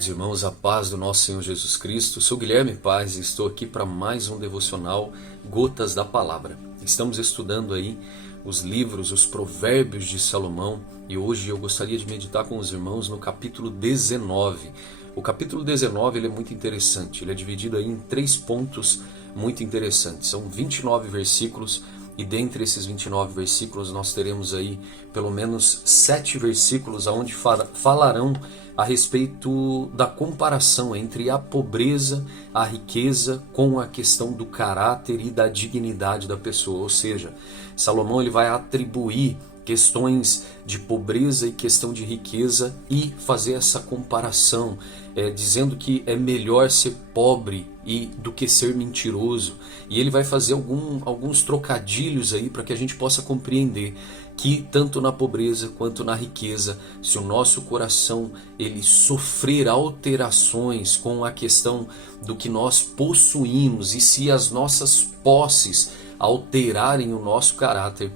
queridos irmãos, a paz do nosso Senhor Jesus Cristo. Sou Guilherme Paz e estou aqui para mais um devocional Gotas da Palavra. Estamos estudando aí os livros, os provérbios de Salomão, e hoje eu gostaria de meditar com os irmãos no capítulo 19. O capítulo 19 ele é muito interessante, ele é dividido aí em 3 pontos muito interessantes. São 29 versículos e dentre esses 29 versículos nós teremos aí pelo menos 7 versículos onde falarão a respeito da comparação entre a pobreza, a riqueza com a questão do caráter e da dignidade da pessoa. Ou seja, Salomão ele vai atribuir questões de pobreza e questão de riqueza e fazer essa comparação, dizendo que é melhor ser pobre do que ser mentiroso. E ele vai fazer alguns trocadilhos aí para que a gente possa compreender que tanto na pobreza quanto na riqueza, se o nosso coração ele sofrer alterações com a questão do que nós possuímos e se as nossas posses alterarem o nosso caráter,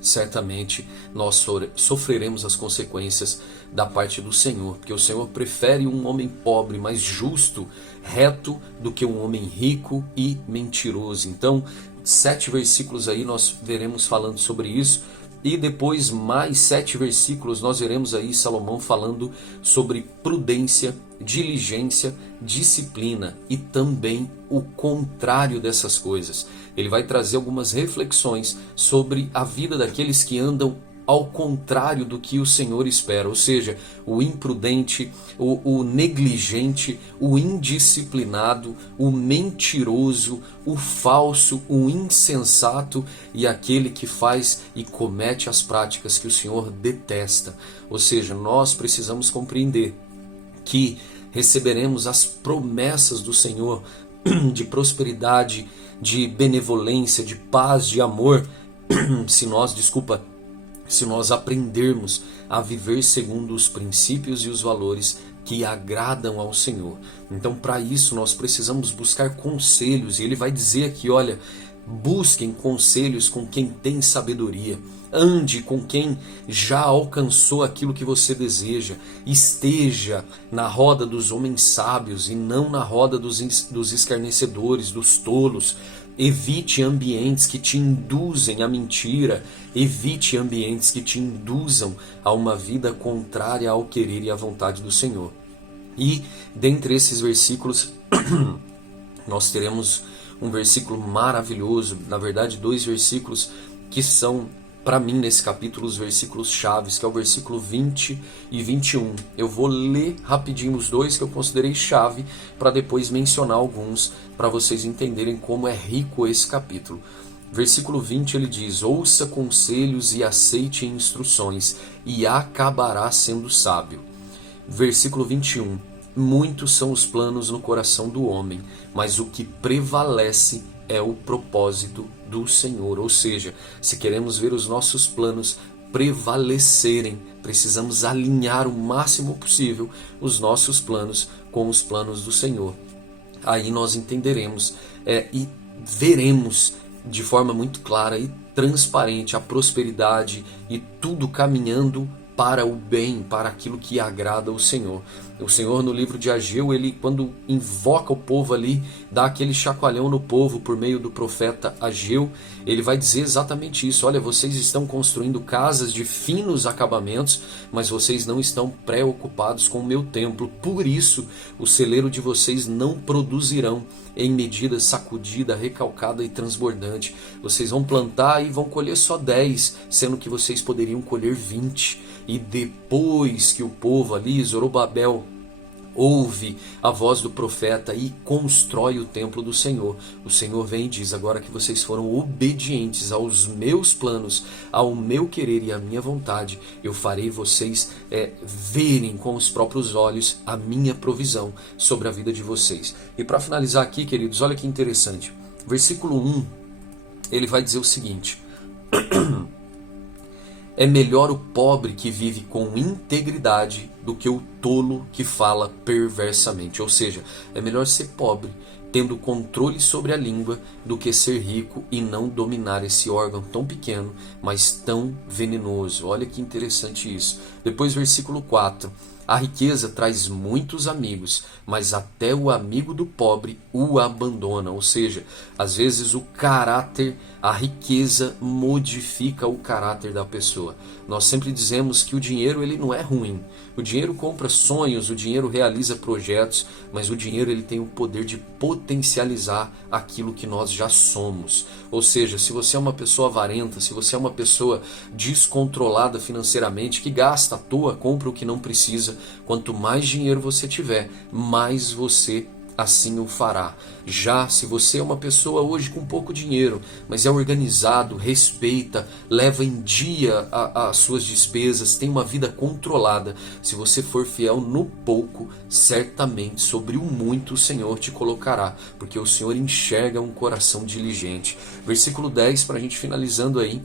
certamente nós sofreremos as consequências da parte do Senhor, porque o Senhor prefere um homem pobre, mas justo, reto, do que um homem rico e mentiroso. Então, 7 versículos aí nós veremos falando sobre isso, e depois mais 7 versículos nós veremos aí Salomão falando sobre prudência, diligência, disciplina e também o contrário dessas coisas. Ele vai trazer algumas reflexões sobre a vida daqueles que andam ao contrário do que o Senhor espera, ou seja, o imprudente, o negligente, o indisciplinado, o mentiroso, o falso, o insensato e aquele que faz e comete as práticas que o Senhor detesta. Ou seja, nós precisamos compreender que receberemos as promessas do Senhor de prosperidade, de benevolência, de paz, de amor, se nós aprendermos a viver segundo os princípios e os valores que agradam ao Senhor. Então, para isso, nós precisamos buscar conselhos. E ele vai dizer aqui, olha, busquem conselhos com quem tem sabedoria. Ande com quem já alcançou aquilo que você deseja. Esteja na roda dos homens sábios e não na roda dos escarnecedores, dos tolos. Evite ambientes que te induzem à mentira. Evite ambientes que te induzam a uma vida contrária ao querer e à vontade do Senhor. E dentre esses versículos, nós teremos um versículo maravilhoso, na verdade 2 versículos que são, para mim, nesse capítulo, os versículos chaves, que é o versículo 20 e 21. Eu vou ler rapidinho os 2 que eu considerei chave, para depois mencionar alguns, para vocês entenderem como é rico esse capítulo. Versículo 20 ele diz: ouça conselhos e aceite instruções, e acabará sendo sábio. Versículo 21: muitos são os planos no coração do homem, mas o que prevalece é o propósito do Senhor. Ou seja, se queremos ver os nossos planos prevalecerem, precisamos alinhar o máximo possível os nossos planos com os planos do Senhor. Aí nós entenderemos e veremos de forma muito clara e transparente a prosperidade e tudo caminhando para o bem, para aquilo que agrada ao Senhor. O Senhor, no livro de Ageu, ele, quando invoca o povo ali, dá aquele chacoalhão no povo por meio do profeta Ageu, ele vai dizer exatamente isso: olha, vocês estão construindo casas de finos acabamentos, mas vocês não estão preocupados com o meu templo. Por isso, o celeiro de vocês não produzirão em medida sacudida, recalcada e transbordante. Vocês vão plantar e vão colher só 10, sendo que vocês poderiam colher 20. E depois que o povo ali, Zorobabel, ouve a voz do profeta e constrói o templo do Senhor, o Senhor vem e diz: agora que vocês foram obedientes aos meus planos, ao meu querer e à minha vontade, eu farei vocês verem com os próprios olhos a minha provisão sobre a vida de vocês. E para finalizar aqui, queridos, olha que interessante. Versículo 1, ele vai dizer o seguinte: é melhor o pobre que vive com integridade do que o tolo que fala perversamente. Ou seja, é melhor ser pobre, tendo controle sobre a língua, do que ser rico e não dominar esse órgão tão pequeno, mas tão venenoso. Olha que interessante isso. Depois, versículo 4. A riqueza traz muitos amigos, mas até o amigo do pobre o abandona. Ou seja, às vezes o caráter, a riqueza modifica o caráter da pessoa. Nós sempre dizemos que o dinheiro ele não é ruim. O dinheiro compra sonhos, o dinheiro realiza projetos, mas o dinheiro ele tem o poder de potencializar aquilo que nós já somos. Ou seja, se você é uma pessoa avarenta, se você é uma pessoa descontrolada financeiramente, que gasta à toa, compra o que não precisa, quanto mais dinheiro você tiver, mais você assim o fará. Já se você é uma pessoa hoje com pouco dinheiro, mas é organizado, respeita, leva em dia as suas despesas, tem uma vida controlada, se você for fiel no pouco, certamente sobre o muito o Senhor te colocará, porque o Senhor enxerga um coração diligente. Versículo 10, para a gente finalizando aí,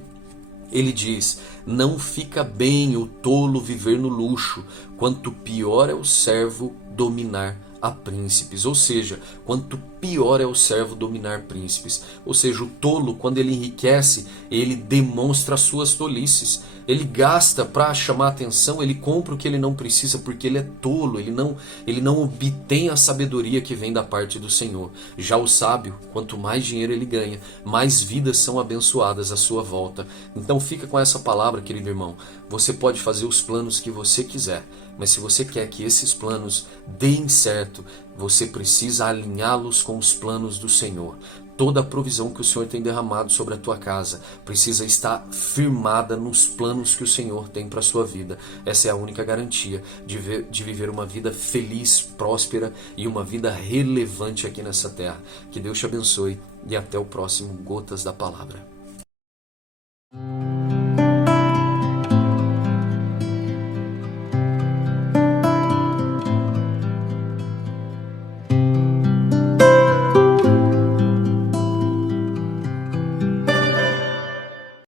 ele diz: não fica bem o tolo viver no luxo, quanto pior é o servo dominar a príncipes. Ou seja, quanto pior é o servo dominar príncipes. Ou seja, o tolo, quando ele enriquece, ele demonstra as suas tolices. Ele gasta para chamar atenção, ele compra o que ele não precisa porque ele é tolo, ele não obtém a sabedoria que vem da parte do Senhor. Já o sábio, quanto mais dinheiro ele ganha, mais vidas são abençoadas à sua volta. Então fica com essa palavra, querido irmão. Você pode fazer os planos que você quiser, mas se você quer que esses planos deem certo, você precisa alinhá-los com os planos do Senhor. Toda a provisão que o Senhor tem derramado sobre a tua casa precisa estar firmada nos planos que o Senhor tem para a sua vida. Essa é a única garantia de viver uma vida feliz, próspera e uma vida relevante aqui nessa terra. Que Deus te abençoe e até o próximo Gotas da Palavra.